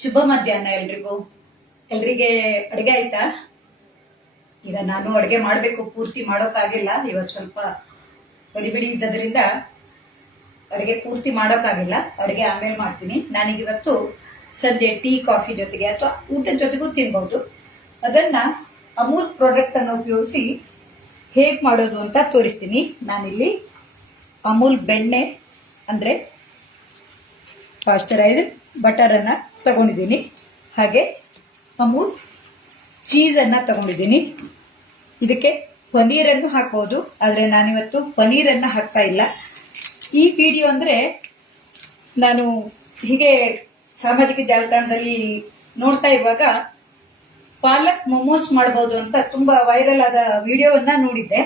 ಶುಭ ಮಧ್ಯಾಹ್ನ ಎಲ್ರಿಗೆ ಅಡುಗೆ ಆಯ್ತಾ? ಈಗ ನಾನು ಅಡುಗೆ ಮಾಡಬೇಕು, ಪೂರ್ತಿ ಮಾಡೋಕ್ಕಾಗಿಲ್ಲ. ಇವತ್ತು ಸ್ವಲ್ಪ ಬಿಡಿ ಇದ್ದದ್ರಿಂದ ಅಡುಗೆ ಪೂರ್ತಿ ಮಾಡೋಕ್ಕಾಗಿಲ್ಲ. ಅಡುಗೆ ಆಮೇಲೆ ಮಾಡ್ತೀನಿ. ನಾನೀಗ ಇವತ್ತು ಸಂಜೆ ಟೀ ಕಾಫಿ ಜೊತೆಗೆ ಅಥವಾ ಊಟದ ಜೊತೆಗೂ ತಿನ್ಬಹುದು. ಅದನ್ನ ಅಮೂಲ್ ಪ್ರಾಡಕ್ಟ್ ಅನ್ನು ಉಪಯೋಗಿಸಿ ಹೇಗೆ ಮಾಡೋದು ಅಂತ ತೋರಿಸ್ತೀನಿ. ನಾನಿಲ್ಲಿ ಅಮೂಲ್ ಬೆಣ್ಣೆ ಅಂದ್ರೆ ಪಾಶ್ಚರೈಸ್ಡ್ ಬಟರ್ ಅನ್ನ ತಗೊಂಡಿದ್ದೀನಿ. ಹಾಗೆ ಅಮೂಲ್ ಚೀಸ್ ಅನ್ನ ತಗೊಂಡಿದ್ದೀನಿ. ಇದಕ್ಕೆ ಪನೀರನ್ನು ಹಾಕಬಹುದು, ಆದ್ರೆ ನಾನಿವತ್ತು ಪನೀರನ್ನ ಹಾಕ್ತಾ ಇಲ್ಲ. ಈ ವಿಡಿಯೋ ಅಂದ್ರೆ ನಾನು ಹೀಗೆ ಸಾಮಾಜಿಕ ಜಾಲತಾಣದಲ್ಲಿ ನೋಡ್ತಾ ಇರುವಾಗ ಪಾಲಕ್ ಮೊಮೋಸ್ ಮಾಡಬಹುದು ಅಂತ ತುಂಬಾ ವೈರಲ್ ಆದ ವಿಡಿಯೋವನ್ನ ನೋಡಿದ್ದೆ.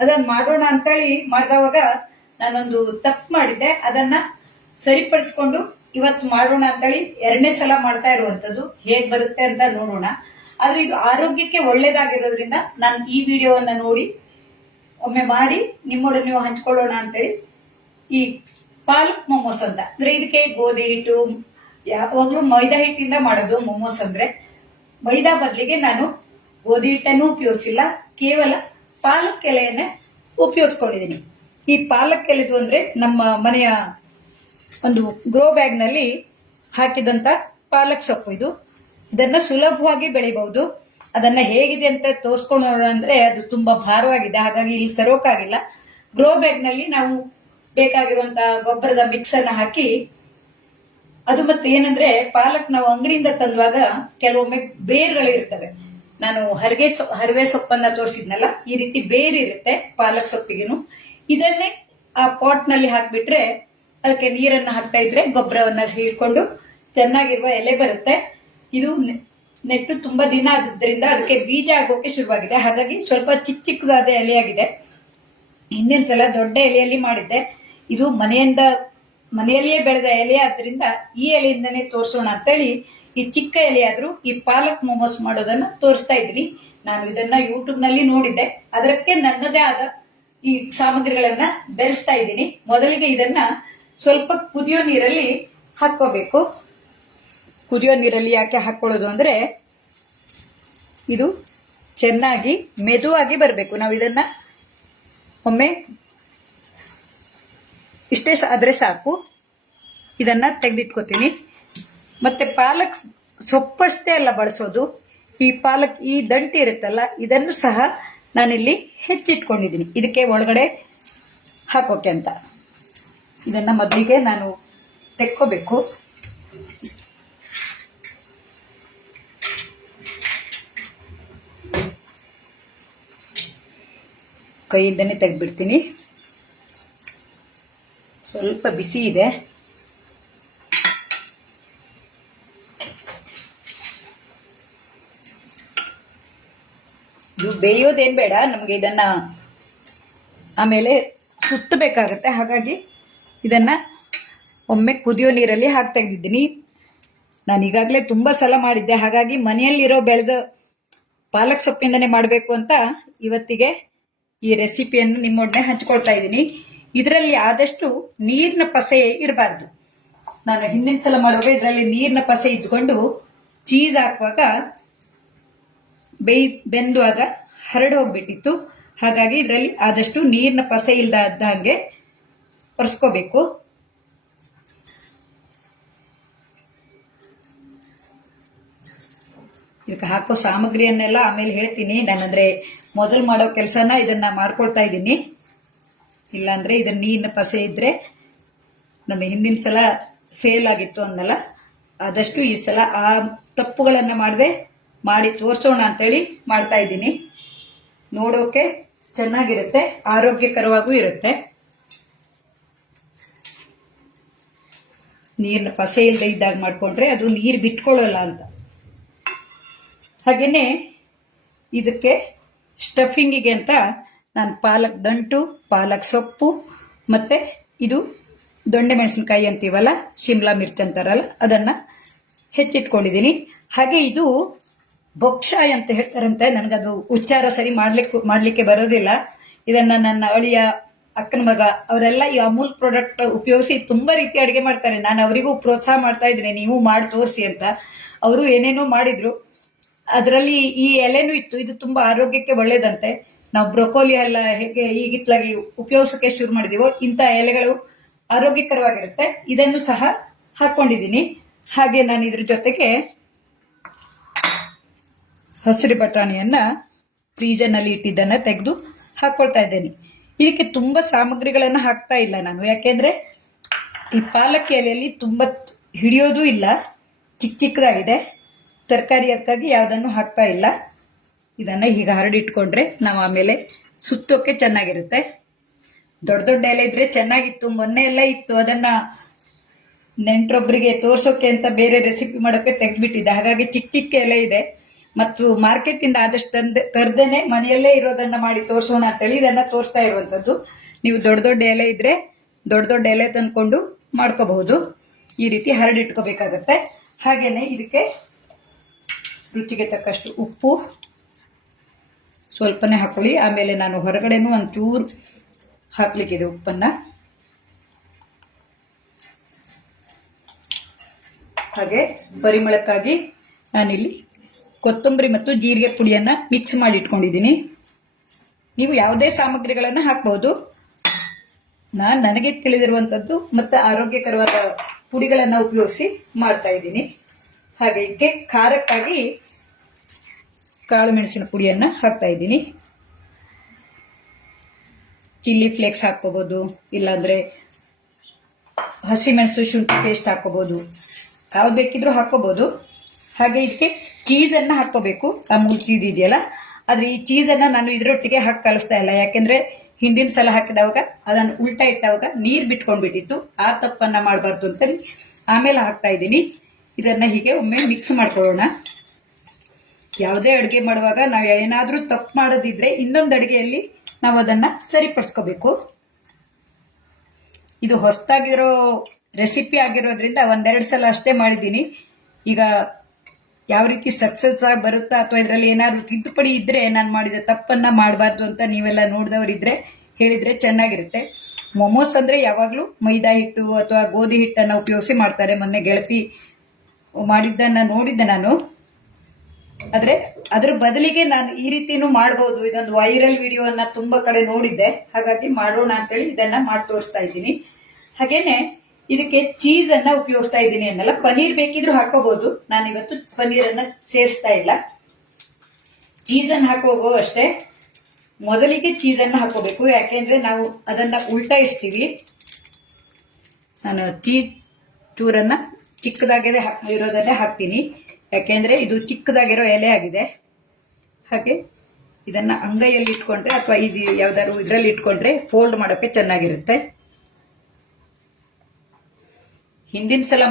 ಅದನ್ನ ಮಾಡೋಣ ಅಂತೇಳಿ ಮಾಡಿದವಾಗ ನಾನೊಂದು ತಪ್ಪು ಮಾಡಿದ್ದೆ. ಅದನ್ನ ಸರಿಪಡಿಸಿಕೊಂಡು ಇವತ್ತು ಮಾಡೋಣ ಅಂತೇಳಿ ಎರಡನೇ ಸಲ ಮಾಡ್ತಾ ಇರುವಂತದ್ದು. ಹೇಗ್ ಬರುತ್ತೆ ಅಂತ ನೋಡೋಣ. ಆದ್ರೆ ಇದು ಆರೋಗ್ಯಕ್ಕೆ ಒಳ್ಳೇದಾಗಿರೋದ್ರಿಂದ ನಾನು ಈ ವಿಡಿಯೋವನ್ನ ನೋಡಿ ಒಮ್ಮೆ ಮಾಡಿ ನಿಮ್ಮೊಡನೆ ನೀವು ಹಂಚ್ಕೊಳ್ಳೋಣ ಅಂತೇಳಿ ಈ ಪಾಲಕ್ ಮೊಮೋಸ್ ಅಂತ. ಅಂದ್ರೆ ಇದಕ್ಕೆ ಗೋಧಿ ಹಿಟ್ಟು, ಯಾವಾಗ್ಲೂ ಮೈದಾ ಹಿಟ್ಟಿಂದ ಮಾಡೋದು ಮೊಮೋಸ್ ಅಂದ್ರೆ. ಮೈದಾ ಬದಲಿಗೆ ನಾನು ಗೋಧಿ ಹಿಟ್ಟನ್ನು ಉಪಯೋಗಿಸಿಲ್ಲ, ಕೇವಲ ಪಾಲಕ್ ಎಲೆಯನ್ನ ಉಪಯೋಗಿಸ್ಕೊಂಡಿದ್ದೀನಿ. ಈ ಪಾಲಕ್ ಎಲೆದು ಅಂದ್ರೆ ನಮ್ಮ ಮನೆಯ ಒಂದು ಗ್ರೋ ಬ್ಯಾಗ್ ನಲ್ಲಿ ಹಾಕಿದಂತ ಪಾಲಕ್ ಸೊಪ್ಪು ಇದು. ಇದನ್ನ ಸುಲಭವಾಗಿ ಬೆಳಿಬಹುದು. ಅದನ್ನ ಹೇಗಿದೆ ಅಂತ ತೋರಿಸ್ಕೊಳ್ಳೋಣ ಅಂದ್ರೆ ಅದು ತುಂಬಾ ಭಾರವಾಗಿದೆ, ಹಾಗಾಗಿ ಇಲ್ಲಿ ತರೋಕಾಗಿಲ್ಲ. ಗ್ರೋ ಬ್ಯಾಗ್ ನಲ್ಲಿ ನಾವು ಬೇಕಾಗಿರುವಂತಹ ಗೊಬ್ಬರದ ಮಿಕ್ಸ್ ಅನ್ನ ಹಾಕಿ, ಅದು ಮತ್ತೆ ಏನಂದ್ರೆ ಪಾಲಕ್ ನಾವು ಅಂಗಡಿಯಿಂದ ತಂದುವಾಗ ಕೆಲವೊಮ್ಮೆ ಬೇರ್ಗಳಿರ್ತವೆ. ನಾನು ಹರಿವೆ ಸೊಪ್ಪನ್ನ ತೋರಿಸಿದ್ನಲ್ಲ, ಈ ರೀತಿ ಬೇರ್ ಇರುತ್ತೆ ಪಾಲಕ್ ಸೊಪ್ಪಿಗೆನು. ಇದನ್ನೇ ಆ ಪಾಟ್ ನಲ್ಲಿ ಹಾಕ್ಬಿಟ್ರೆ ಅದಕ್ಕೆ ನೀರನ್ನ ಹಾಕ್ತಾ ಇದ್ರೆ ಗೊಬ್ಬರವನ್ನ ಹೀರ್ಕೊಂಡು ಚೆನ್ನಾಗಿರುವ ಎಲೆ ಬರುತ್ತೆ. ಇದು ನೆಟ್ಟು ತುಂಬಾ ದಿನ ಆದ್ರಿಂದ ಅದಕ್ಕೆ ಬೀಜ ಆಗೋಕೆ ಶುರುವಾಗಿದೆ. ಹಾಗಾಗಿ ಸ್ವಲ್ಪ ಚಿಕ್ಕದಾದ ಎಲೆಯಾಗಿದೆ. ಹಿಂದಿನ ಸಲ ದೊಡ್ಡ ಎಲೆಯಲ್ಲಿ ಮಾಡಿದ್ದೆ. ಇದು ಮನೆಯಲ್ಲಿಯೇ ಬೆಳೆದ ಎಲೆ ಆದ್ರಿಂದ ಈ ಎಲೆಯಿಂದನೇ ತೋರಿಸೋಣ ಅಂತೇಳಿ ಈ ಚಿಕ್ಕ ಎಲೆ ಆದ್ರೂ ಈ ಪಾಲಕ್ ಮೊಮೋಸ್ ಮಾಡೋದನ್ನ ತೋರಿಸ್ತಾ ಇದ್ದೀನಿ. ನಾನು ಇದನ್ನ ಯೂಟ್ಯೂಬ್ ನಲ್ಲಿ ನೋಡಿದ್ದೆ. ಅದಕ್ಕೆ ನನ್ನದೇ ಆದ ಈ ಸಾಮಗ್ರಿಗಳನ್ನ ಬೆರೆಸ್ತಾ ಇದ್ದೀನಿ. ಮೊದಲಿಗೆ ಇದನ್ನ ಸ್ವಲ್ಪ ಕುದಿಯೋ ನೀರಲ್ಲಿ ಹಾಕೋಬೇಕು. ಕುದಿಯೋ ನೀರಲ್ಲಿ ಯಾಕೆ ಹಾಕೊಳ್ಳೋದು ಅಂದ್ರೆ ಇದು ಚೆನ್ನಾಗಿ ಮೆದುವಾಗಿ ಬರಬೇಕು. ನಾವು ಇದನ್ನ ಒಮ್ಮೆ ಇಷ್ಟೇ ಆದ್ರೆ ಸಾಕು. ಇದನ್ನ ತೆಗೆದಿಟ್ಕೋತೀನಿ. ಮತ್ತೆ ಪಾಲಕ್ ಸೊಪ್ಪಷ್ಟೇ ಅಲ್ಲ ಬಳಸೋದು, ಈ ಪಾಲಕ್ ಈ ದಂಟಿ ಇರುತ್ತಲ್ಲ ಇದನ್ನು ಸಹ ನಾನಿಲ್ಲಿ ಹೆಚ್ಚಿಟ್ಕೊಂಡಿದ್ದೀನಿ ಇದಕ್ಕೆ ಒಳಗಡೆ ಹಾಕೋಕೆ ಅಂತ. ಇದನ್ನ ಮೊದಲಿಗೆ ನಾನು ತೆಕ್ಕೋಬೇಕು. ಕೈಯಿಂದನೇ ತೆಗೆದ್ಬಿಡ್ತೀನಿ. ಸ್ವಲ್ಪ ಬಿಸಿ ಇದೆ. ಇದು ಬೇಯೋದೇನ್ ಬೇಡ, ನಮ್ಗೆ ಇದನ್ನ ಆಮೇಲೆ ಸುತ್ತಬೇಕಾಗತ್ತೆ. ಹಾಗಾಗಿ ಇದನ್ನ ಒಮ್ಮೆ ಕುದಿಯೋ ನೀರಲ್ಲಿ ಹಾಕಿ ತೆಗೆದಿದ್ದೀನಿ. ನಾನು ಈಗಾಗಲೇ ತುಂಬಾ ಸಲ ಮಾಡಿದ್ದೆ, ಹಾಗಾಗಿ ಮನೆಯಲ್ಲಿರೋ ಬೆಳೆದ ಪಾಲಕ್ ಸೊಪ್ಪಿಂದನೇ ಮಾಡಬೇಕು ಅಂತ ಇವತ್ತಿಗೆ ಈ ರೆಸಿಪಿಯನ್ನು ನಿಮ್ಮೊಡನೆ ಹಂಚ್ಕೊಳ್ತಾ ಇದ್ದೀನಿ. ಇದರಲ್ಲಿ ಆದಷ್ಟು ನೀರಿನ ಪಸೆ ಇರಬಾರ್ದು. ನಾನು ಹಿಂದಿನ ಸಲ ಮಾಡುವಾಗ ಇದರಲ್ಲಿ ನೀರಿನ ಪಸೆ ಇದ್ಕೊಂಡು ಚೀಸ್ ಹಾಕುವಾಗ ಬೆಂದುವಾಗ ಹರಡು ಹೋಗ್ಬಿಟ್ಟಿತ್ತು. ಹಾಗಾಗಿ ಇದರಲ್ಲಿ ಆದಷ್ಟು ನೀರಿನ ಪಸೆ ಇಲ್ದಂಗೆ ಒರೆಸ್ಕೋಬೇಕು. ಇದಕ್ಕೆ ಹಾಕೋ ಸಾಮಗ್ರಿಯನ್ನೆಲ್ಲ ಆಮೇಲೆ ಹೇಳ್ತೀನಿ. ನಾನಂದ್ರೆ ಮೊದಲು ಮಾಡೋ ಕೆಲಸನ ಇದನ್ನ ಮಾಡ್ಕೊಳ್ತಾ ಇದ್ದೀನಿ. ಇಲ್ಲಾಂದ್ರೆ ಇದನ್ನ ನೀರಿನ ಪಸೆ ಇದ್ರೆ ನನ್ನ ಹಿಂದಿನ ಸಲ ಫೇಲ್ ಆಗಿತ್ತು ಅನ್ನಲ್ಲ. ಆದಷ್ಟು ಈ ಸಲ ಆ ತಪ್ಪುಗಳನ್ನ ಮಾಡಿ ತೋರಿಸೋಣ ಅಂತೇಳಿ ಮಾಡ್ತಾ ಇದ್ದೀನಿ. ನೋಡೋಕೆ ಚೆನ್ನಾಗಿರುತ್ತೆ, ಆರೋಗ್ಯಕರವಾಗೂ ಇರುತ್ತೆ. ನೀರಿನ ಪಸೆ ಇಲ್ಲದೆ ಇದ್ದಾಗ ಮಾಡ್ಕೊಂಡ್ರೆ ಅದು ನೀರು ಬಿಟ್ಕೊಳ್ಳಲ್ಲ ಅಂತ. ಹಾಗೇನೆ ಇದಕ್ಕೆ ಸ್ಟಫಿಂಗಿಗೆ ಅಂತ ನಾನು ಪಾಲಕ್ ದಂಟು, ಪಾಲಕ್ ಸೊಪ್ಪು ಮತ್ತೆ ಇದು ದೊಣ್ಣೆ ಮೆಣಸಿನಕಾಯಿ ಅಂತೀವಲ್ಲ, ಶಿಮ್ಲಾ ಮಿರ್ಚ್ ಅಂತಾರಲ್ಲ, ಅದನ್ನ ಹೆಚ್ಚಿಟ್ಕೊಂಡಿದ್ದೀನಿ. ಹಾಗೆ ಇದು ಬೊಕ್ಷಾಯ್ ಅಂತ ಹೇಳ್ತಾರಂತೆ. ನನಗದು ಉಚ್ಚಾರ ಸರಿ ಮಾಡ್ಲಿಕ್ಕೆ ಬರೋದಿಲ್ಲ. ಇದನ್ನ ನನ್ನ ಅಳಿಯ ಅಕ್ಕನ ಮಗ ಅವರೆಲ್ಲ ಈ ಅಮೂಲ್ ಪ್ರಾಡಕ್ಟ್ ಉಪಯೋಗಿಸಿ ತುಂಬಾ ರೀತಿ ಅಡುಗೆ ಮಾಡ್ತಾರೆ. ನಾನು ಅವರಿಗೂ ಪ್ರೋತ್ಸಾಹ ಮಾಡ್ತಾ ಇದ್ದೀನಿ, ನೀವು ಮಾಡಿ ತೋರಿಸಿ ಅಂತ. ಅವರು ಏನೇನೋ ಮಾಡಿದ್ರು, ಅದರಲ್ಲಿ ಈ ಎಲೆನೂ ಇತ್ತು. ಇದು ತುಂಬಾ ಆರೋಗ್ಯಕ್ಕೆ ಒಳ್ಳೇದಂತೆ. ನಾವು ಬ್ರೊಕೋಲಿ ಎಲ್ಲ ಹೇಗೆ ಈಗಿತ್ಲಾಗಿ ಉಪಯೋಗಿಸೋಕೆ ಶುರು ಮಾಡಿದೀವೋ ಇಂಥ ಎಲೆಗಳು ಆರೋಗ್ಯಕರವಾಗಿರುತ್ತೆ. ಇದನ್ನು ಸಹ ಹಾಕೊಂಡಿದ್ದೀನಿ. ಹಾಗೆ ನಾನು ಇದ್ರ ಜೊತೆಗೆ ಹಸಿರು ಬಟಾಣಿಯನ್ನ ಫ್ರೀಜರ್ನಲ್ಲಿ ಇಟ್ಟಿದ್ದನ್ನ ತೆಗೆದು ಹಾಕೊಳ್ತಾ ಇದ್ದೇನೆ. ಇದಕ್ಕೆ ತುಂಬಾ ಸಾಮಗ್ರಿಗಳನ್ನ ಹಾಕ್ತಾ ಇಲ್ಲ ನಾನು, ಯಾಕೆಂದ್ರೆ ಈ ಪಾಲಕ್ ಎಲೆಯಲ್ಲಿ ತುಂಬಾ ಹಿಡಿಯೋದು ಇಲ್ಲ, ಚಿಕ್ಕ ಚಿಕ್ಕದಾಗಿದೆ ತರಕಾರಿ, ಅದಕ್ಕಾಗಿ ಯಾವುದನ್ನು ಹಾಕ್ತಾ ಇಲ್ಲ. ಇದನ್ನ ಹೀಗೆ ಹರಡಿಟ್ಕೊಂಡ್ರೆ ನಾವು ಆಮೇಲೆ ಸುತ್ತೋಕೆ ಚೆನ್ನಾಗಿರುತ್ತೆ. ದೊಡ್ಡ ದೊಡ್ಡ ಎಲೆ ಇದ್ರೆ ಚೆನ್ನಾಗಿತ್ತು, ಮೊನ್ನೆ ಎಲ್ಲ ಇತ್ತು, ಅದನ್ನ ನೆಂಟ್ರೊಬ್ರಿಗೆ ತೋರ್ಸೋಕೆ ಅಂತ ಬೇರೆ ರೆಸಿಪಿ ಮಾಡೋಕೆ ತೆಗೆದ್ಬಿಟ್ಟಿದ್ದೆ. ಹಾಗಾಗಿ ಚಿಕ್ಕ ಚಿಕ್ಕ ಎಲೆ ಇದೆ, ಮತ್ತು ಮಾರ್ಕೆಟ್ ಇಂದ ಆದಷ್ಟು ತರದೇನೆ ಮನೆಯಲ್ಲೇ ಇರೋದನ್ನ ಮಾಡಿ ತೋರಿಸೋಣ ಅಂತೇಳಿ ಇದನ್ನ ತೋರಿಸ್ತಾ ಇರುವಂತದ್ದು. ನೀವು ದೊಡ್ಡ ದೊಡ್ಡ ಎಲೆ ಇದ್ರೆ ದೊಡ್ಡ ದೊಡ್ಡ ಎಲೆ ತಂದ್ಕೊಂಡು ಮಾಡ್ಕೋಬಹುದು. ಈ ರೀತಿ ಹರಡಿಟ್ಕೋಬೇಕಾಗತ್ತೆ. ಹಾಗೇನೆ ಇದಕ್ಕೆ ರುಚಿಗೆ ತಕ್ಕಷ್ಟು ಉಪ್ಪು ಸ್ವಲ್ಪನೇ ಹಾಕೊಳ್ಳಿ. ಆಮೇಲೆ ನಾನು ಹೊರಗಡೆನೂ ಒಂಚೂರು ಹಾಕ್ಲಿಕ್ಕಿದೆ ಉಪ್ಪನ್ನ. ಹಾಗೆ ಪರಿಮಳಕ್ಕಾಗಿ ನಾನಿಲ್ಲಿ ಕೊತ್ತಂಬರಿ ಮತ್ತು ಜೀರಿಗೆ ಪುಡಿಯನ್ನ ಮಿಕ್ಸ್ ಮಾಡಿ ಇಟ್ಕೊಂಡಿದ್ದೀನಿ. ನೀವು ಯಾವುದೇ ಸಾಮಗ್ರಿಗಳನ್ನ ಹಾಕಬಹುದು. ನನಗೆ ತಿಳಿದಿರುವಂತದ್ದು ಮತ್ತು ಆರೋಗ್ಯಕರವಾದ ಪುಡಿಗಳನ್ನ ಉಪಯೋಗಿಸಿ ಮಾಡ್ತಾ ಇದ್ದೀನಿ. ಹಾಗೆ ಇದಕ್ಕೆ ಖಾರಕ್ಕಾಗಿ ಕಾಳು ಮೆಣಸಿನ ಪುಡಿಯನ್ನ ಹಾಕ್ತಾ ಇದ್ದೀನಿ. ಚಿಲ್ಲಿ ಫ್ಲೇಕ್ಸ್ ಹಾಕೋಬಹುದು, ಇಲ್ಲಾಂದ್ರೆ ಹಸಿಮೆಣಸು ಶುಂಠಿ ಪೇಸ್ಟ್ ಹಾಕೋಬಹುದು, ಯಾವ್ದು ಬೇಕಿದ್ರೂ ಹಾಕೋಬಹುದು. ಹಾಗೆ ಇದಕ್ಕೆ ಚೀಸ್ ಅನ್ನ ಹಾಕೋಬೇಕು. ಅಮೂಲ್ ಚೀಸ್ ಇದೆಯಲ್ಲ, ಆದ್ರೆ ಈ ಚೀಸ್ ಅನ್ನ ನಾನು ಇದರೊಟ್ಟಿಗೆ ಹಾಕಿ ಕಲಿಸ್ತಾ ಇಲ್ಲ, ಯಾಕೆಂದ್ರೆ ಹಿಂದಿನ ಸಲ ಹಾಕಿದವಾಗ ಅದನ್ನು ಉಲ್ಟಾ ಇಟ್ಟವಾಗ ನೀರ್ ಬಿಟ್ಕೊಂಡ್ಬಿಟ್ಟಿತ್ತು. ಆ ತಪ್ಪನ್ನ ಮಾಡಬಾರ್ದು ಅಂತ ಆಮೇಲೆ ಹಾಕ್ತಾ ಇದ್ದೀನಿ. ಇದನ್ನ ಹೀಗೆ ಒಮ್ಮೆ ಮಿಕ್ಸ್ ಮಾಡ್ಕೊಳ್ಳೋಣ. ಯಾವುದೇ ಅಡುಗೆ ಮಾಡುವಾಗ ನಾವು ಏನಾದ್ರೂ ತಪ್ಪು ಮಾಡೋದಿದ್ರೆ ಇನ್ನೊಂದು ಅಡುಗೆಯಲ್ಲಿ ನಾವು ಅದನ್ನ ಸರಿಪಡಿಸ್ಕೋಬೇಕು. ಇದು ಹೊಸದಾಗಿರೋ ರೆಸಿಪಿ ಆಗಿರೋದ್ರಿಂದ ಒಂದೆರಡು ಸಲ ಅಷ್ಟೇ ಮಾಡಿದ್ದೀನಿ. ಈಗ ಯಾವ ರೀತಿ ಸಕ್ಸಸ್ ಆಗಿ ಬರುತ್ತಾ ಅಥವಾ ಇದರಲ್ಲಿ ಏನಾದ್ರು ತಿದ್ದುಪಡಿ ಇದ್ರೆ ನಾನು ಮಾಡಿದ ತಪ್ಪನ್ನ ಮಾಡಬಾರ್ದು ಅಂತ ನೀವೆಲ್ಲ ನೋಡಿದವರಿದ್ರೆ ಹೇಳಿದ್ರೆ ಚೆನ್ನಾಗಿರುತ್ತೆ. ಮೊಮೋಸ್ ಅಂದ್ರೆ ಯಾವಾಗ್ಲೂ ಮೈದಾ ಹಿಟ್ಟು ಅಥವಾ ಗೋಧಿ ಹಿಟ್ಟನ್ನ ಉಪಯೋಗಿಸಿ ಮಾಡ್ತಾರೆ. ಮೊನ್ನೆ ಗೆಳತಿ ಮಾಡಿದ್ದನ್ನ ನೋಡಿದ್ದೆ ನಾನು. ಆದ್ರೆ ಅದ್ರ ಬದಲಿಗೆ ನಾನು ಈ ರೀತಿನೂ ಮಾಡಬಹುದು. ಇದೊಂದು ವೈರಲ್ ವಿಡಿಯೋವನ್ನ ತುಂಬಾ ಕಡೆ ನೋಡಿದ್ದೆ, ಹಾಗಾಗಿ ಮಾಡೋಣ ಅಂತೇಳಿ ಇದನ್ನ ಮಾಡಿ ತೋರಿಸ್ತಾ ಇದ್ದೀನಿ. ಹಾಗೇನೆ ಇದಕ್ಕೆ ಚೀಸ್ ಅನ್ನ ಉಪಯೋಗಿಸ್ತಾ ಇದ್ದೀನಿ ಅನ್ನಲ್ಲ, ಪನೀರ್ ಬೇಕಿದ್ರು ಹಾಕೋಬಹುದು. ನಾನು ಇವತ್ತು ಪನೀರನ್ನ ಸೇರಿಸ್ತಾ ಇಲ್ಲ. ಚೀಸ್ ಅನ್ನ ಹಾಕೋಗೋ ಅಷ್ಟೇ, ಮೊದಲಿಗೆ ಚೀಸ್ ಅನ್ನ ಹಾಕೋಬೇಕು, ಯಾಕೆಂದ್ರೆ ನಾವು ಅದನ್ನ ಉಲ್ಟಾಯಿಸ್ತೀವಿ. ನಾನು ಚೀಸ್ ಚೂರನ್ನ ಚಿಕ್ಕದಾಗಿದೆ ಇರೋದನ್ನೇ ಹಾಕ್ತೀನಿ, ಯಾಕೆಂದ್ರೆ ಇದು ಚಿಕ್ಕದಾಗಿರೋ ಎಲೆ ಆಗಿದೆ. ಹಾಗೆ ಇದನ್ನ ಅಂಗೈಯಲ್ಲಿ ಇಟ್ಕೊಂಡ್ರೆ ಅಥವಾ ಇದು ಯಾವ್ದಾದ್ರು ಇದರಲ್ಲಿ ಇಟ್ಕೊಂಡ್ರೆ ಫೋಲ್ಡ್ ಮಾಡೋಕೆ ಚೆನ್ನಾಗಿರುತ್ತೆ. ಹಿಂದಿನ ಸಲ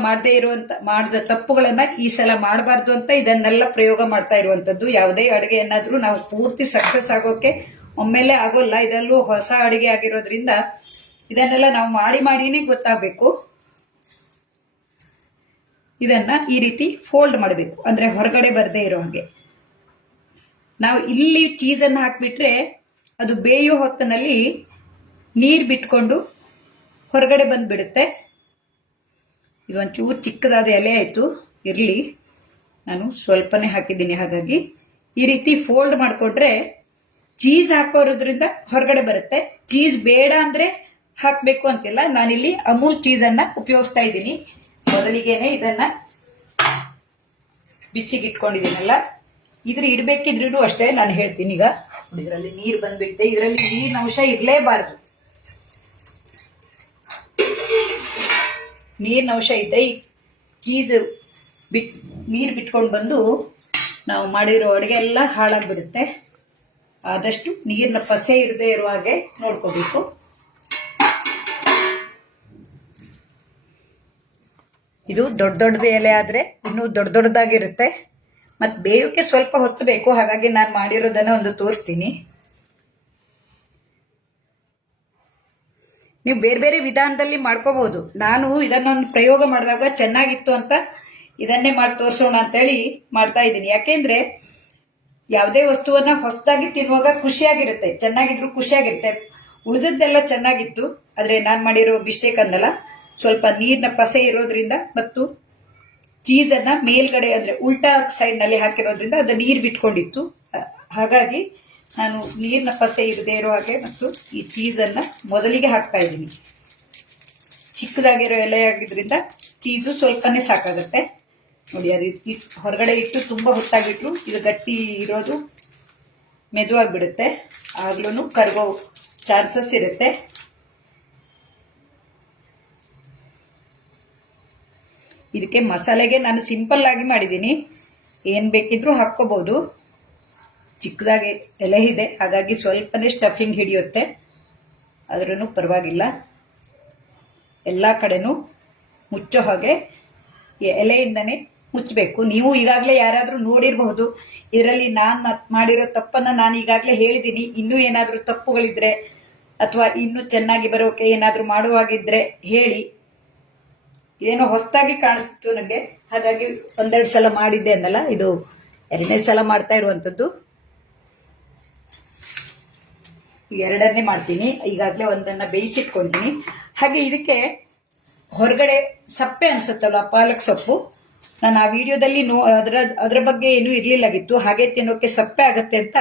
ಮಾಡಿದ ತಪ್ಪುಗಳನ್ನ ಈ ಸಲ ಮಾಡಬಾರ್ದು ಅಂತ ಇದನ್ನೆಲ್ಲ ಪ್ರಯೋಗ ಮಾಡ್ತಾ ಇರುವಂತದ್ದು. ಯಾವುದೇ ಅಡುಗೆ ಏನಾದ್ರೂ ನಾವು ಪೂರ್ತಿ ಸಕ್ಸಸ್ ಆಗೋಕೆ ಒಮ್ಮೆಲೆ ಆಗೋಲ್ಲ. ಇದರಲ್ಲೂ ಹೊಸ ಅಡುಗೆ ಆಗಿರೋದ್ರಿಂದ ಇದನ್ನೆಲ್ಲ ನಾವು ಮಾಡಿನೇ ಗೊತ್ತಾಗಬೇಕು. ಇದನ್ನ ಈ ರೀತಿ ಫೋಲ್ಡ್ ಮಾಡಬೇಕು, ಅಂದ್ರೆ ಹೊರಗಡೆ ಬರದೇ ಇರೋ ಹಾಗೆ. ನಾವು ಇಲ್ಲಿ ಚೀಸ್ ಅನ್ನು ಹಾಕ್ಬಿಟ್ರೆ ಅದು ಬೇಯೋ ಹೊತ್ತಿನಲ್ಲಿ ನೀರ್ ಬಿಟ್ಕೊಂಡು ಹೊರಗಡೆ ಬಂದ್ಬಿಡುತ್ತೆ. ಇದೊಂಚೂರು ಚಿಕ್ಕದಾದ ಎಲೆ ಆಯ್ತು, ಇರ್ಲಿ, ನಾನು ಸ್ವಲ್ಪನೇ ಹಾಕಿದ್ದೀನಿ. ಹಾಗಾಗಿ ಈ ರೀತಿ ಫೋಲ್ಡ್ ಮಾಡ್ಕೊಂಡ್ರೆ ಚೀಸ್ ಹಾಕೋದ್ರಿಂದ ಹೊರಗಡೆ ಬರುತ್ತೆ. ಚೀಸ್ ಬೇಡ ಅಂದ್ರೆ ಹಾಕ್ಬೇಕು ಅಂತಿಲ್ಲ. ನಾನಿಲ್ಲಿ ಅಮೂಲ್ ಚೀಸ್ ಅನ್ನ ಉಪಯೋಗಿಸ್ತಾ ಇದ್ದೀನಿ. ಮೊದಲಿಗೆನೆ ಇದನ್ನ ಬಿಸಿಗೆ ಇಟ್ಕೊಂಡಿದ್ದೀನಲ್ಲ, ಇದ್ರ ಇಡ್ಬೇಕಿದ್ರು ಅಷ್ಟೇ. ನಾನು ಹೇಳ್ತೀನಿ, ಈಗ ಇದರಲ್ಲಿ ನೀರು ಬಂದ್ಬಿಡುತ್ತೆ. ಇದರಲ್ಲಿ ನೀರಿನ ಅಂಶ ಇರಲೇಬಾರದು. ನೀರಿನ ಅಂಶ ಇದ್ದರೆ ಈ ಚೀಸ್ ನೀರು ಬಿಟ್ಕೊಂಡು ಬಂದು ನಾವು ಮಾಡಿರೋ ಅಡುಗೆ ಎಲ್ಲ ಹಾಳಾಗ್ಬಿಡುತ್ತೆ. ಆದಷ್ಟು ನೀರಿನ ಪಸೆ ಇರದೇ ಇರುವ ಹಾಗೆ ನೋಡ್ಕೋಬೇಕು. ಇದು ದೊಡ್ಡ ದೊಡ್ಡದ ಎಲೆ ಆದ್ರೆ ಇನ್ನೂ ದೊಡ್ಡ ದೊಡ್ಡದಾಗಿರುತ್ತೆ, ಮತ್ತೆ ಬೇಯೋಕೆ ಸ್ವಲ್ಪ ಹೊತ್ತು ಬೇಕು. ಹಾಗಾಗಿ ನಾನು ಮಾಡಿರೋದನ್ನ ಒಂದು ತೋರಿಸ್ತೀನಿ. ನೀವು ಬೇರೆ ಬೇರೆ ವಿಧಾನದಲ್ಲಿ ಮಾಡ್ಕೋಬಹುದು. ನಾನು ಇದನ್ನೊಂದು ಪ್ರಯೋಗ ಮಾಡಿದಾಗ ಚೆನ್ನಾಗಿತ್ತು ಅಂತ ಇದನ್ನೇ ಮಾಡಿ ತೋರಿಸೋಣ ಅಂತೇಳಿ ಮಾಡ್ತಾ ಇದ್ದೀನಿ. ಯಾಕೆಂದ್ರೆ ಯಾವುದೇ ವಸ್ತುವನ್ನ ಹೊಸದಾಗಿ ತಿನ್ನುವಾಗ ಖುಷಿಯಾಗಿರುತ್ತೆ, ಚೆನ್ನಾಗಿದ್ರು ಖುಷಿಯಾಗಿರುತ್ತೆ. ಉಳಿದದ್ದೆಲ್ಲ ಚೆನ್ನಾಗಿತ್ತು. ಆದ್ರೆ ನಾನು ಮಾಡಿರೋ ಮಿಸ್ಟೇಕ್ ಅನ್ನಲ್ಲ, ಸ್ವಲ್ಪ ನೀರಿನ ಪಸೆ ಇರೋದ್ರಿಂದ ಮತ್ತು ಚೀಸನ್ನ ಮೇಲ್ಗಡೆ ಅಂದ್ರೆ ಉಲ್ಟಾ ಸೈಡ್ ನಲ್ಲಿ ಹಾಕಿರೋದ್ರಿಂದ ಅದು ನೀರು ಬಿಟ್ಕೊಂಡಿತ್ತು. ಹಾಗಾಗಿ ನಾನು ನೀರಿನ ಪಸೆ ಇರದೇ ಇರೋ ಹಾಗೆ ಮತ್ತು ಈ ಚೀಸನ್ನ ಮೊದಲಿಗೆ ಹಾಕ್ತಾ ಇದ್ದೀನಿ. ಚಿಕ್ಕದಾಗಿರೋ ಎಲೆ ಆಗಿದ್ರಿಂದ ಚೀಸು ಸ್ವಲ್ಪನೇ ಸಾಕಾಗುತ್ತೆ. ನೋಡಿ, ಅದು ಹೊರಗಡೆ ಇಟ್ಟು ತುಂಬ ಹೊತ್ತಾಗಿಟ್ರು ಇದು ಗಟ್ಟಿ ಇರೋದು ಮೆದುವಾಗಿಬಿಡುತ್ತೆ, ಆಗ್ಲೂ ಕರಗೋ ಚಾನ್ಸಸ್ ಇರುತ್ತೆ. ಇದಕ್ಕೆ ಮಸಾಲೆಗೆ ನಾನು ಸಿಂಪಲ್ ಆಗಿ ಮಾಡಿದ್ದೀನಿ, ಏನು ಬೇಕಿದ್ರೂ ಹಾಕ್ಕೋಬಹುದು. ಚಿಕ್ಕದಾಗಿ ಎಲೆ ಇದೆ, ಹಾಗಾಗಿ ಸ್ವಲ್ಪನೇ ಸ್ಟಫಿಂಗ್ ಹಿಡಿಯುತ್ತೆ, ಆದ್ರೂ ಪರವಾಗಿಲ್ಲ. ಎಲ್ಲ ಕಡೆನೂ ಮುಚ್ಚೋ ಹಾಗೆ ಎಲೆಯಿಂದನೇ ಮುಚ್ಚಬೇಕು. ನೀವು ಈಗಾಗಲೇ ಯಾರಾದರೂ ನೋಡಿರಬಹುದು, ಇದರಲ್ಲಿ ನಾನು ಮಾಡಿರೋ ತಪ್ಪನ್ನು ನಾನು ಈಗಾಗಲೇ ಹೇಳಿದ್ದೀನಿ. ಇನ್ನೂ ಏನಾದರೂ ತಪ್ಪುಗಳಿದ್ರೆ ಅಥವಾ ಇನ್ನೂ ಚೆನ್ನಾಗಿ ಬರೋಕೆ ಏನಾದರೂ ಮಾಡುವಾಗಿದ್ರೆ ಹೇಳಿ. ಏನೋ ಹೊಸದಾಗಿ ಕಾಣಿಸ್ತು ನನಗೆ, ಹಾಗಾಗಿ ಒಂದೆರಡು ಸಲ ಮಾಡಿದ್ದೆ ಅನ್ನಲ್ಲ, ಇದು ಎರಡನೇ ಸಲ ಮಾಡ್ತಾ ಇರುವಂಥದ್ದು. ಎರಡನ್ನೇ ಮಾಡ್ತೀನಿ. ಈಗಾಗಲೇ ಒಂದನ್ನು ಬೇಯಿಸಿಟ್ಕೊಂಡಿನಿ. ಹಾಗೆ ಇದಕ್ಕೆ ಹೊರಗಡೆ ಸಪ್ಪೆ ಅನ್ಸುತ್ತಲ್ಲ ಪಾಲಕ್ ಸೊಪ್ಪು, ನಾನು ಆ ವಿಡಿಯೋದಲ್ಲಿ ಅದರ ಬಗ್ಗೆ ಏನೂ ಇರಲಿಲ್ಲಾಗಿತ್ತು. ಹಾಗೆ ತಿನ್ನೋಕೆ ಸಪ್ಪೆ ಆಗುತ್ತೆ ಅಂತ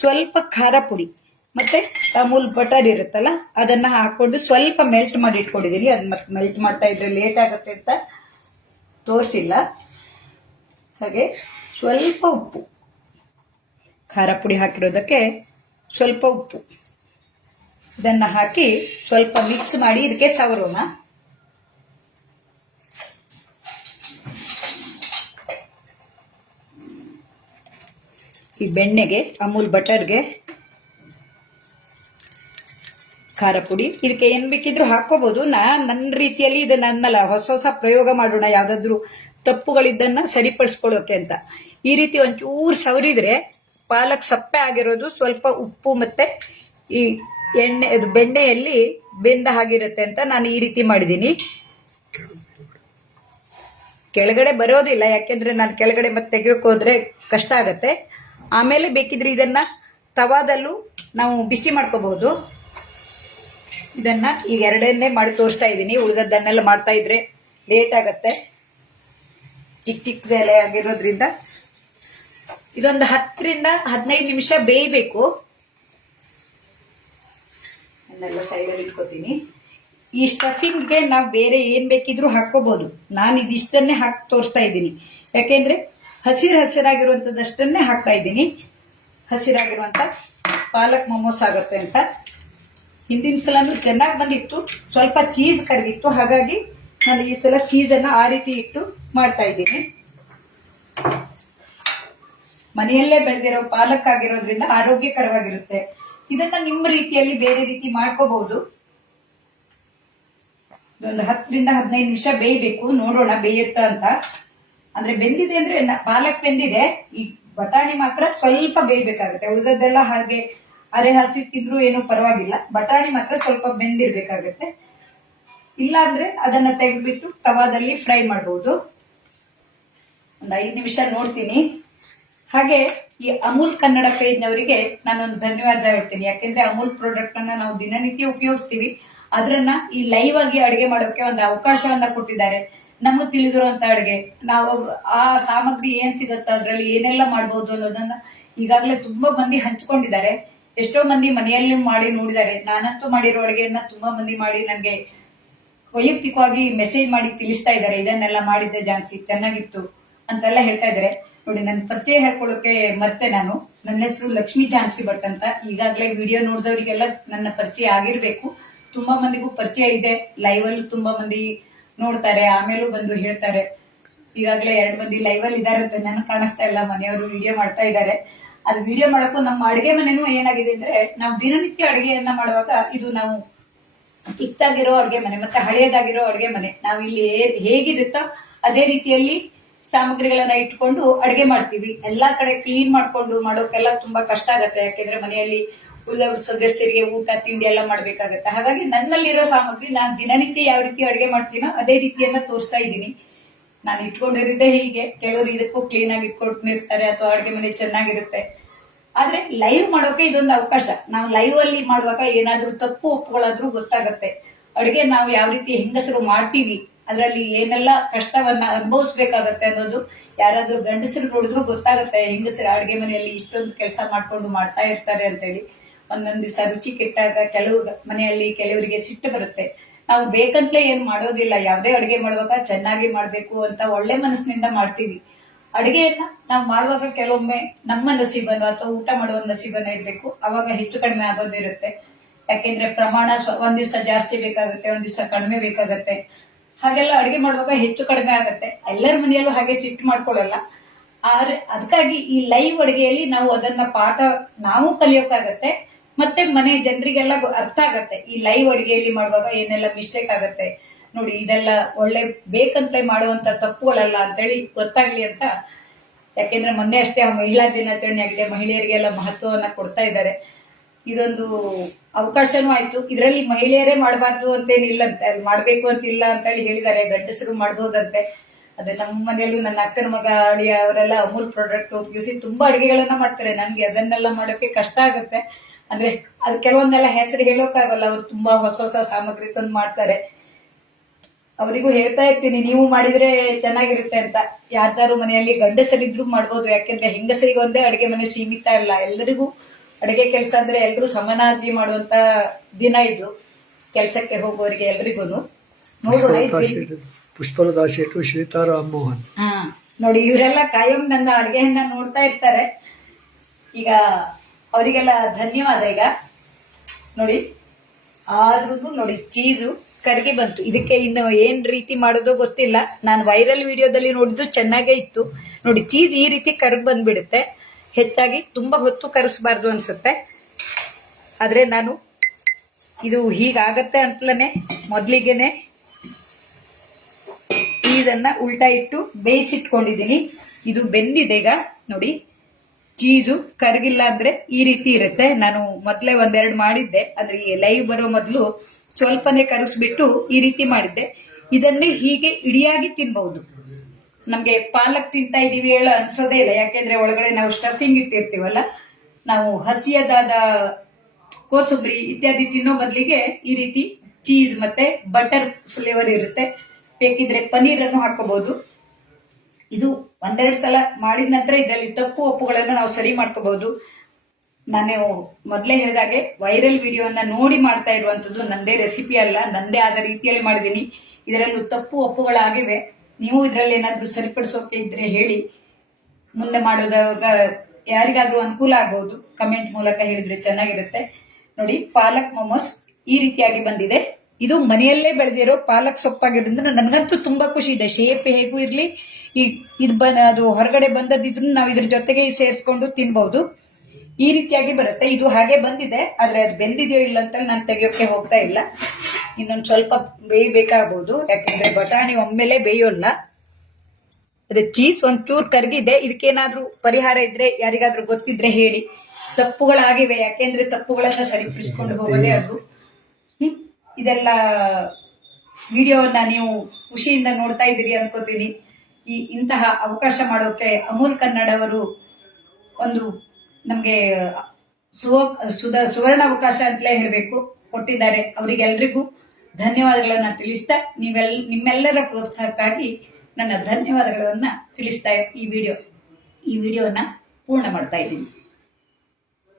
ಸ್ವಲ್ಪ ಖಾರ ಪುಡಿ ಮತ್ತೆ ಅಮೂಲ್ ಬಟರ್ ಇರುತ್ತಲ್ಲ ಅದನ್ನ ಹಾಕೊಂಡು ಸ್ವಲ್ಪ ಮೆಲ್ಟ್ ಮಾಡಿ ಇಟ್ಕೊಂಡಿದ್ದೀನಿ. ಅದನ್ನ ಮತ್ತೆ ಮೆಲ್ಟ್ ಮಾಡ್ತಾ ಇದ್ರೆ ಲೇಟ್ ಆಗುತ್ತೆ ಅಂತ ತೋರಿಸಿಲ್ಲ. ಹಾಗೆ ಸ್ವಲ್ಪ ಉಪ್ಪು, ಖಾರ ಪುಡಿ ಹಾಕಿರೋದಕ್ಕೆ ಸ್ವಲ್ಪ ಉಪ್ಪು, ಇದನ್ನ ಹಾಕಿ ಸ್ವಲ್ಪ ಮಿಕ್ಸ್ ಮಾಡಿ ಇದಕ್ಕೆ ಸವರೋಣ. ಈ ಬೆಣ್ಣೆಗೆ, ಅಮೂಲ್ ಬಟರ್ಗೆ, ಖಾರ ಪುಡಿ, ಇದಕ್ಕೆ ಏನ್ ಬೇಕಿದ್ರು ಹಾಕೋಬಹುದು. ನನ್ನ ರೀತಿಯಲ್ಲಿ ಇದು ನನ್ನಲ್ಲ, ಹೊಸ ಹೊಸ ಪ್ರಯೋಗ ಮಾಡೋಣ, ಯಾವ್ದಾದ್ರು ತಪ್ಪುಗಳಿದ್ದನ್ನ ಸರಿಪಡಿಸ್ಕೊಳ್ಳೋಕೆ ಅಂತ. ಈ ರೀತಿ ಒಂಚೂರು ಸವರಿದ್ರೆ ಪಾಲಕ್ ಸಪ್ಪೆ ಆಗಿರೋದು ಸ್ವಲ್ಪ ಉಪ್ಪು ಮತ್ತೆ ಈ ಬೆಣ್ಣೆಯಲ್ಲಿ ಬೆಂದ ಹಾಗಿರುತ್ತೆ ಅಂತ ನಾನು ಈ ರೀತಿ ಮಾಡಿದ್ದೀನಿ. ಕೆಳಗಡೆ ಬರೋದಿಲ್ಲ, ಯಾಕೆಂದ್ರೆ ನಾನು ಕೆಳಗಡೆ ಮತ್ತೆ ತೆಗಿಯೋಕೆ ಹೋದ್ರೆ ಕಷ್ಟ ಆಗತ್ತೆ. ಆಮೇಲೆ ಬೇಕಿದ್ರೆ ಇದನ್ನ ತವಾದಲ್ಲೂ ನಾವು ಬಿಸಿ ಮಾಡ್ಕೋಬಹುದು. ಇದನ್ನ ಈಗ ಎರಡನ್ನೇ ಮಾಡಿ ತೋರಿಸ್ತಾ ಇದ್ದೀನಿ. ಉಳಿದದ್ದನ್ನೆಲ್ಲ ಮಾಡ್ತಾ ಇದ್ರೆ ಲೇಟ್ ಆಗತ್ತೆ, ಚಿಕ್ಕ ಚಿಕ್ಕ ಎಲೆ ಆಗಿರೋದ್ರಿಂದ. ಇದೊಂದು 10 ರಿಂದ 15 ನಿಮಿಷ ಬೇಯಬೇಕು. ಅದನ್ನೆಲ್ಲ ಸೈಡಲ್ಲಿ ಇಟ್ಕೋತೀನಿ. ಈ ಸ್ಟಫಿಂಗ್ಗೆ ನಾವು ಬೇರೆ ಏನ್ ಬೇಕಿದ್ರು ಹಾಕೋಬಹುದು. ನಾನು ಇದಿಷ್ಟನ್ನೇ ಹಾಕಿ ತೋರಿಸ್ತಾ ಇದ್ದೀನಿ, ಯಾಕೆಂದ್ರೆ ಹಸಿರಾಗಿರುವಂತದ್ದಷ್ಟನ್ನೇ ಹಾಕ್ತಾ ಇದ್ದೀನಿ. ಹಸಿರಾಗಿರುವಂತ ಪಾಲಕ್ ಮೊಮೋಸ್ ಆಗುತ್ತೆ ಅಂತ. ಹಿಂದಿನ ಸಲನೂ ಚೆನ್ನಾಗಿ ಬಂದಿತ್ತು, ಸ್ವಲ್ಪ ಚೀಸ್ ಕರಗಿತ್ತು, ಹಾಗಾಗಿ ನಾನು ಈ ಸಲ ಚೀಸನ್ನು ಆ ರೀತಿ ಇಟ್ಟು ಮಾಡ್ತಾ ಇದ್ದೀನಿ. ಮನೆಯಲ್ಲೇ ಬೆಳೆದಿರೋ ಪಾಲಕ್ ಆಗಿರೋದ್ರಿಂದ ಆರೋಗ್ಯಕರವಾಗಿರುತ್ತೆ. ಇದನ್ನ ನಿಮ್ಮ ರೀತಿಯಲ್ಲಿ ಬೇರೆ ರೀತಿ ಮಾಡ್ಕೋಬಹುದು. ಒಂದು 10 ರಿಂದ 15 ನಿಮಿಷ ಬೇಯಬೇಕು. ನೋಡೋಣ ಬೇಯುತ್ತಾ ಅಂತ. ಅಂದ್ರೆ ಬೆಂದಿದೆ ಅಂದ್ರೆ ಪಾಲಕ್ ಬೆಂದಿದೆ, ಈ ಬಟಾಣಿ ಮಾತ್ರ ಸ್ವಲ್ಪ ಬೇಯಬೇಕಾಗುತ್ತೆ. ಉಳಿದದ್ದೆಲ್ಲ ಹಾಗೆ ಅರೆ ಹಸಿ ತಿಂದ್ರು ಏನೂ ಪರವಾಗಿಲ್ಲ, ಬಟಾಣಿ ಮಾತ್ರ ಸ್ವಲ್ಪ ಬೆಂದಿರ್ಬೇಕಾಗತ್ತೆ. ಇಲ್ಲ ಅಂದ್ರೆ ಅದನ್ನ ತೆಗೆದ್ಬಿಟ್ಟು ತವಾದಲ್ಲಿ ಫ್ರೈ ಮಾಡಬಹುದು. ಒಂದು 5 ನಿಮಿಷ ನೋಡ್ತೀನಿ. ಹಾಗೆ ಈ ಅಮೂಲ್ ಕನ್ನಡ ಪೇಜ್ನವರಿಗೆ ನಾನೊಂದು ಧನ್ಯವಾದ ಹೇಳ್ತೀನಿ. ಯಾಕೆಂದ್ರೆ ಅಮೂಲ್ ಪ್ರಾಡಕ್ಟ್ ಅನ್ನ ನಾವು ದಿನನಿತ್ಯ ಉಪಯೋಗಿಸ್ತೀವಿ, ಅದ್ರನ್ನ ಈ ಲೈವ್ ಆಗಿ ಅಡುಗೆ ಮಾಡೋಕೆ ಒಂದು ಅವಕಾಶವನ್ನ ಕೊಟ್ಟಿದ್ದಾರೆ. ನಮಗೆ ತಿಳಿದಿರುವಂತ ಅಡುಗೆ, ನಾವು ಆ ಸಾಮಗ್ರಿ ಏನ್ ಸಿಗುತ್ತೋ ಅದ್ರಲ್ಲಿ ಏನೆಲ್ಲ ಮಾಡಬಹುದು ಅನ್ನೋದನ್ನ ಈಗಾಗಲೇ ತುಂಬಾ ಮಂದಿ ಹಂಚ್ಕೊಂಡಿದ್ದಾರೆ. ಎಷ್ಟೋ ಮಂದಿ ಮನೆಯಲ್ಲಿ ಮಾಡಿ ನೋಡಿದ್ದಾರೆ. ನಾನಂತೂ ಮಾಡಿರೋ ಅಡುಗೆಯನ್ನ ತುಂಬಾ ಮಂದಿ ಮಾಡಿ ನನಗೆ ವೈಯಕ್ತಿಕವಾಗಿ ಮೆಸೇಜ್ ಮಾಡಿ ತಿಳಿಸ್ತಾ ಇದ್ದಾರೆ, ಇದನ್ನೆಲ್ಲ ಮಾಡಿದ್ದೆ ಜಾನ್ಸಿ, ಚೆನ್ನಾಗಿತ್ತು ಅಂತೆಲ್ಲ ಹೇಳ್ತಾ ಇದ್ದಾರೆ. ನೋಡಿ, ನನ್ನ ಪರಿಚಯ ಹೇಳ್ಕೊಳ್ಳೋಕೆ ಮತ್ತೆ ನಾನು, ನನ್ನ ಹೆಸರು ಲಕ್ಷ್ಮೀ ಜಾನ್ಸಿ ಭಟ್ ಅಂತ. ಈಗಾಗಲೇ ವಿಡಿಯೋ ನೋಡಿದವರಿಗೆಲ್ಲ ನನ್ನ ಪರಿಚಯ ಆಗಿರ್ಬೇಕು. ತುಂಬಾ ಮಂದಿಗೂ ಪರಿಚಯ ಇದೆ, ಲೈವ್ ಅಲ್ಲಿ ತುಂಬಾ ಮಂದಿ ನೋಡ್ತಾರೆ, ಆಮೇಲೂ ಬಂದು ಹೇಳ್ತಾರೆ. ಈಗಾಗಲೇ 2 ಮಂದಿ ಲೈವ್ ಅಲ್ಲಿ ಇದಾರೆ ಅಂತ ನನಗೆ ಕಾಣಿಸ್ತಾ ಇಲ್ಲ, ಮನೆಯವರು ವಿಡಿಯೋ ಮಾಡ್ತಾ ಇದ್ದಾರೆ. ಅದು ವಿಡಿಯೋ ಮಾಡಕ್ಕೂ ನಮ್ಮ ಅಡುಗೆ ಮನೆನೂ ಏನಾಗಿದೆ ಅಂದ್ರೆ, ನಾವು ದಿನನಿತ್ಯ ಅಡುಗೆಯನ್ನ ಮಾಡುವಾಗ ಇದು ನಾವು ಚಿಕ್ಕದಾಗಿರೋ ಅಡುಗೆ ಮನೆ ಮತ್ತೆ ಹಳೆಯದಾಗಿರೋ ಅಡುಗೆ ಮನೆ, ನಾವು ಇಲ್ಲಿ ಹೇಗಿರುತ್ತೋ ಅದೇ ರೀತಿಯಲ್ಲಿ ಸಾಮಗ್ರಿಗಳನ್ನ ಇಟ್ಕೊಂಡು ಅಡುಗೆ ಮಾಡ್ತೀವಿ. ಎಲ್ಲಾ ಕಡೆ ಕ್ಲೀನ್ ಮಾಡ್ಕೊಂಡು ಮಾಡೋಕೆಲ್ಲ ತುಂಬಾ ಕಷ್ಟ ಆಗತ್ತೆ, ಯಾಕೆಂದ್ರೆ ಮನೆಯಲ್ಲಿ ಉಳಿದ ಸದಸ್ಯರಿಗೆ ಊಟ ತಿಂಡಿ ಎಲ್ಲ ಮಾಡ್ಬೇಕಾಗತ್ತೆ. ಹಾಗಾಗಿ ನನ್ನಲ್ಲಿರೋ ಸಾಮಗ್ರಿ ನಾನು ದಿನನಿತ್ಯ ಯಾವ ರೀತಿ ಅಡುಗೆ ಮಾಡ್ತೀನೋ ಅದೇ ರೀತಿಯನ್ನ ತೋರಿಸ್ತಾ ಇದ್ದೀನಿ. ನಾನು ಇಟ್ಕೊಂಡಿರೋದೇ ಹೀಗೆ. ಕೆಲವರು ಇದಕ್ಕೂ ಕ್ಲೀನ್ ಆಗಿ ಇಟ್ಕೊಂಡಿರ್ತಾರೆ ಅಥವಾ ಅಡುಗೆ ಮನೆ ಚೆನ್ನಾಗಿರುತ್ತೆ, ಆದ್ರೆ ಲೈವ್ ಮಾಡೋಕೆ ಇದೊಂದು ಅವಕಾಶ. ನಾವು ಲೈವ್ ಅಲ್ಲಿ ಮಾಡುವಾಗ ಏನಾದ್ರೂ ತಪ್ಪು ಒಪ್ಪುಗಳಾದ್ರೂ ಗೊತ್ತಾಗತ್ತೆ. ಅಡುಗೆ ನಾವು ಯಾವ ರೀತಿ ಹೆಂಗಸರು ಮಾಡ್ತೀವಿ, ಅದರಲ್ಲಿ ಏನೆಲ್ಲ ಕಷ್ಟವನ್ನ ಅನುಭವಿಸ್ಬೇಕಾಗತ್ತೆ ಅನ್ನೋದು ಯಾರಾದ್ರೂ ಗಂಡಸರು ನೋಡಿದ್ರು ಗೊತ್ತಾಗತ್ತೆ. ಹೆಂಗಸರು ಅಡುಗೆ ಮನೆಯಲ್ಲಿ ಇಷ್ಟೊಂದು ಕೆಲಸ ಮಾಡ್ಕೊಂಡು ಮಾಡ್ತಾ ಇರ್ತಾರೆ ಅಂತೇಳಿ. ಒಂದೊಂದ್ ದಿವಸ ರುಚಿ ಕೆಟ್ಟಾಗ ಕೆಲವು ಮನೆಯಲ್ಲಿ ಕೆಲವರಿಗೆ ಸಿಟ್ಟು ಬರುತ್ತೆ. ನಾವು ಬೇಕಂತಲೇ ಏನ್ ಮಾಡೋದಿಲ್ಲ. ಯಾವುದೇ ಅಡುಗೆ ಮಾಡುವಾಗ ಚೆನ್ನಾಗಿ ಮಾಡ್ಬೇಕು ಅಂತ ಒಳ್ಳೆ ಮನಸ್ಸಿನಿಂದ ಮಾಡ್ತೀವಿ. ಅಡುಗೆಯನ್ನ ನಾವು ಮಾಡುವಾಗ ಕೆಲವೊಮ್ಮೆ ನಮ್ಮ ನಸೀಬನ್ನು ಅಥವಾ ಊಟ ಮಾಡುವ ನಸೀಬನ್ನ ಇರ್ಬೇಕು, ಅವಾಗ ಹೆಚ್ಚು ಕಡಿಮೆ ಆಗೋದಿರುತ್ತೆ. ಯಾಕೆಂದ್ರೆ ಪ್ರಮಾಣ ಒಂದ್ ದಿವಸ ಜಾಸ್ತಿ ಬೇಕಾಗುತ್ತೆ, ಒಂದ್ ದಿವಸ ಕಡಿಮೆ ಬೇಕಾಗತ್ತೆ. ಹಾಗೆಲ್ಲ ಅಡುಗೆ ಮಾಡುವಾಗ ಹೆಚ್ಚು ಕಡಿಮೆ ಆಗತ್ತೆ. ಎಲ್ಲರ ಮನೆಯಲ್ಲೂ ಹಾಗೆ ಸಿಟ್ಟು ಮಾಡ್ಕೊಳ್ಳಲ್ಲ. ಆದ್ರೆ ಅದಕ್ಕಾಗಿ ಈ ಲೈವ್ ಅಡುಗೆಯಲ್ಲಿ ನಾವು ಅದನ್ನ ಪಾಠ ನಾವು ಕಲಿಯೋಕ್ಕಾಗತ್ತೆ, ಮತ್ತೆ ಮನೆ ಜನರಿಗೆಲ್ಲ ಅರ್ಥ ಆಗತ್ತೆ. ಈ ಲೈವ್ ಅಡುಗೆಯಲ್ಲಿ ಮಾಡುವಾಗ ಏನೆಲ್ಲ ಮಿಸ್ಟೇಕ್ ಆಗತ್ತೆ ನೋಡಿ, ಇದೆಲ್ಲ ಒಳ್ಳೆ ಬೇಕಂತಲೇ ಮಾಡುವಂತ ತಪ್ಪುಗಳಲ್ಲ ಅಂತೇಳಿ ಗೊತ್ತಾಗ್ಲಿ ಅಂತ. ಯಾಕೆಂದ್ರೆ ಮೊನ್ನೆ ಅಷ್ಟೇ ಮಹಿಳಾ ದಿನಾಚರಣೆ ಆಗಿದೆ, ಮಹಿಳೆಯರಿಗೆಲ್ಲ ಮಹತ್ವವನ್ನ ಕೊಡ್ತಾ ಇದ್ದಾರೆ. ಇದೊಂದು ಅವಕಾಶನೂ ಆಯ್ತು. ಇದರಲ್ಲಿ ಮಹಿಳೆಯರೇ ಮಾಡಬಾರ್ದು ಅಂತೇನಿಲ್ಲಂತೆ, ಅದು ಮಾಡ್ಬೇಕು ಅಂತ ಇಲ್ಲ ಅಂತ ಹೇಳಿ ಹೇಳಿದ್ದಾರೆ. ಗಂಡಸರು ಮಾಡ್ಬೋದಂತೆ. ಅದೇ ನಮ್ಮ ಮನೆಯಲ್ಲೂ ನನ್ನ ಅಕ್ಕನ ಮಗ ಅಳಿಯ ಅವರೆಲ್ಲ ಅಮೂಲ್ ಪ್ರಾಡಕ್ಟ್ ಉಪಯೋಗಿಸಿ ತುಂಬಾ ಅಡುಗೆಗಳನ್ನ ಮಾಡ್ತಾರೆ. ನನ್ಗೆ ಅದನ್ನೆಲ್ಲ ಮಾಡೋಕೆ ಕಷ್ಟ ಆಗುತ್ತೆ. ಅಂದ್ರೆ ಅದು ಕೆಲವೊಂದೆಲ್ಲ ಹೆಸರು ಹೇಳೋಕ್ಕಾಗಲ್ಲ. ಅವ್ರು ತುಂಬಾ ಹೊಸ ಹೊಸ ಸಾಮಗ್ರಿ ತಂದು ಮಾಡ್ತಾರೆ. ಅವರಿಗೂ ಹೇಳ್ತಾ ಇರ್ತೀನಿ, ನೀವು ಮಾಡಿದ್ರೆ ಚೆನ್ನಾಗಿರುತ್ತೆ ಅಂತ. ಯಾರ್ದಾರು ಮನೆಯಲ್ಲಿ ಗಂಡಸರಿದ್ರು ಮಾಡ್ಬೋದು. ಯಾಕೆಂದ್ರೆ ಹೆಂಗಸರಿಗೆ ಒಂದೇ ಅಡುಗೆ ಮನೆ ಸೀಮಿತ ಇಲ್ಲ, ಎಲ್ಲರಿಗೂ ಅಡುಗೆ ಕೆಲಸ ಅಂದ್ರೆ ಎಲ್ಲರೂ ಸಮನಾಗಿ ಮಾಡುವಂತ ದಿನ ಇದು. ಕೆಲಸಕ್ಕೆ ಹೋಗೋರಿಗೆ ಎಲ್ರಿಗೂ ನೋಡೋಣ. ಪುಷ್ಪಲತಾ ಶೆಟ್ಟು, ಶ್ವೇತಾ ರಾಮ್ ಮೋಹನ್. ನೋಡಿ, ಇವರೆಲ್ಲ ಕಾಯಂ ನನ್ನ ಅಡುಗೆಯನ್ನ ನೋಡ್ತಾ ಇರ್ತಾರೆ. ಈಗ ಅವರಿಗೆಲ್ಲ ಧನ್ಯವಾದ. ಈಗ ನೋಡಿ, ಆದ್ರೂ ನೋಡಿ ಚೀಸು ಕರಗಿ ಬಂತು. ಇದಕ್ಕೆ ಇನ್ನು ಏನ್ ರೀತಿ ಮಾಡೋದೋ ಗೊತ್ತಿಲ್ಲ. ನಾನು ವೈರಲ್ ವಿಡಿಯೋದಲ್ಲಿ ನೋಡಿದ್ದು ಚೆನ್ನಾಗೇ ಇತ್ತು. ನೋಡಿ, ಚೀಸ್ ಈ ರೀತಿ ಕರಗ್ ಬಂದ್ಬಿಡುತ್ತೆ. ಹೆಚ್ಚಾಗಿ ತುಂಬಾ ಹೊತ್ತು ಕರೆಸಬಾರ್ದು ಅನ್ಸುತ್ತೆ. ಆದ್ರೆ ನಾನು ಇದು ಹೀಗಾಗತ್ತೆ ಅಂತಲೇ ಮೊದ್ಲಿಗೆನೆ ಚೀಸನ್ನ ಉಲ್ಟಾ ಇಟ್ಟು ಬೇಯಿಸಿಟ್ಕೊಂಡಿದ್ದೀನಿ. ಇದು ಬೆಂದಿದೆ. ಈಗ ನೋಡಿ, ಚೀಸು ಕರಗಿಲ್ಲ ಅಂದ್ರೆ ಈ ರೀತಿ ಇರುತ್ತೆ. ನಾನು ಮೊದಲೇ ಒಂದೆರಡು ಮಾಡಿದ್ದೆ, ಆದ್ರೆ ಲೈವ್ ಬರೋ ಮೊದಲು ಸ್ವಲ್ಪನೇ ಕರಗಿಸ್ಬಿಟ್ಟು ಈ ರೀತಿ ಮಾಡಿದ್ದೆ. ಇದನ್ನೇ ಹೀಗೆ ಇಡಿಯಾಗಿ ತಿನ್ಬಹುದು. ನಮ್ಗೆ ಪಾಲಕ್ ತಿಂತಾ ಇದೀವಿ ಹೇಳ ಅನ್ಸೋದೇ ಇಲ್ಲ. ಯಾಕೆಂದ್ರೆ ಒಳಗಡೆ ನಾವು ಸ್ಟಫಿಂಗ್ ಇಟ್ಟಿರ್ತೀವಲ್ಲ. ನಾವು ಹಸಿಯದಾದ ಕೋಸಂಬರಿ ಇತ್ಯಾದಿ ತಿನ್ನೋ ಬದಲಿಗೆ ಈ ರೀತಿ ಚೀಸ್ ಮತ್ತೆ ಬಟರ್ ಫ್ಲೇವರ್ ಇರುತ್ತೆ. ಬೇಕಿದ್ರೆ ಪನ್ನೀರ್ ಅನ್ನು ಹಾಕೋಬಹುದು. ಇದು ಒಂದೆರಡು ಸಲ ಮಾಡಿದ ನಂತರ ಇದರಲ್ಲಿ ತಪ್ಪು ಒಪ್ಪುಗಳನ್ನು ನಾವು ಸರಿ ಮಾಡ್ಕೋಬಹುದು. ನಾನು ಮೊದಲೇ ಹೇಳಿದಾಗೆ ವೈರಲ್ ವಿಡಿಯೋನ ನೋಡಿ ಮಾಡ್ತಾ ಇರುವಂತದ್ದು, ನಂದೇ ರೆಸಿಪಿ ಅಲ್ಲ, ನಂದೇ ಆದ ರೀತಿಯಲ್ಲಿ ಮಾಡಿದೀನಿ. ಇದರಲ್ಲೂ ತಪ್ಪು ಒಪ್ಪುಗಳಾಗಿವೆ. ನೀವು ಇದರಲ್ಲಿ ಏನಾದ್ರೂ ಸರಿಪಡಿಸೋಕೆ ಇದ್ರೆ ಹೇಳಿ. ಮುಂದೆ ಮಾಡೋದಾಗ ಯಾರಿಗಾದ್ರೂ ಅನುಕೂಲ ಆಗಬಹುದು. ಕಮೆಂಟ್ ಮೂಲಕ ಹೇಳಿದ್ರೆ ಚೆನ್ನಾಗಿರುತ್ತೆ. ನೋಡಿ, ಪಾಲಕ್ ಮೊಮೋಸ್ ಈ ರೀತಿಯಾಗಿ ಬಂದಿದೆ. ಇದು ಮನೆಯಲ್ಲೇ ಬೆಳೆದಿರೋ ಪಾಲಕ್ ಸೊಪ್ಪಾಗಿರೋದ್ರಿಂದ ನನಗಂತೂ ತುಂಬಾ ಖುಷಿ ಇದೆ. ಶೇಪ್ ಹೇಗೂ ಇರ್ಲಿ, ಅದು ಹೊರಗಡೆ ಬಂದದಿದ್ರು ನಾವು ಇದ್ರ ಜೊತೆಗೆ ಸೇರಿಸ್ಕೊಂಡು ತಿನ್ಬಹುದು. ಈ ರೀತಿಯಾಗಿ ಬರುತ್ತೆ. ಇದು ಹಾಗೆ ಬಂದಿದೆ, ಆದ್ರೆ ಅದು ಬೆಂದಿದೆಯೋ ಇಲ್ಲ ಅಂತ ನಾನು ತೆಗಿಯೋಕೆ ಹೋಗ್ತಾ ಇಲ್ಲ. ಇನ್ನೊಂದು ಸ್ವಲ್ಪ ಬೇಯಬೇಕಾಗಬಹುದು. ಯಾಕಂದ್ರೆ ಬಟಾಣಿ ಒಮ್ಮೆಲೆ ಬೇಯೋಲ್ಲ. ಅದೇ ಚೀಸ್ ಒಂಚೂರು ಕರಗಿದೆ. ಇದಕ್ಕೇನಾದ್ರೂ ಪರಿಹಾರ ಇದ್ರೆ ಯಾರಿಗಾದ್ರೂ ಗೊತ್ತಿದ್ರೆ ಹೇಳಿ. ತಪ್ಪುಗಳಾಗಿವೆ, ಯಾಕೆಂದ್ರೆ ತಪ್ಪುಗಳನ್ನ ಸರಿಪಡಿಸ್ಕೊಂಡು ಹೋಗೋದೇ ಅದು. ಇದೆಲ್ಲ ವಿಡಿಯೋವನ್ನ ನೀವು ಖುಷಿಯಿಂದ ನೋಡ್ತಾ ಇದ್ದೀರಿ ಅನ್ಕೋತೀನಿ. ಇಂತಹ ಅವಕಾಶ ಮಾಡೋಕೆ ಅಮೂಲ್ ಕನ್ನಡ ಅವರು ಒಂದು ನಮ್ಗೆ ಸುವರ್ಣ ಅವಕಾಶ ಅಂತಲೇ ಹೇಳಬೇಕು, ಕೊಟ್ಟಿದ್ದಾರೆ. ಅವರಿಗೆಲ್ರಿಗೂ ಧನ್ಯವಾದಗಳನ್ನ ತಿಳಿಸ್ತಾ, ನಿಮ್ಮೆಲ್ಲರ ಪ್ರೋತ್ಸಾಹಕ್ಕಾಗಿ ನನ್ನ ಧನ್ಯವಾದಗಳನ್ನ ತಿಳಿಸ್ತಾ ಈ ವಿಡಿಯೋವನ್ನ ಪೂರ್ಣ ಮಾಡ್ತಾ ಇದ್ದೀನಿ.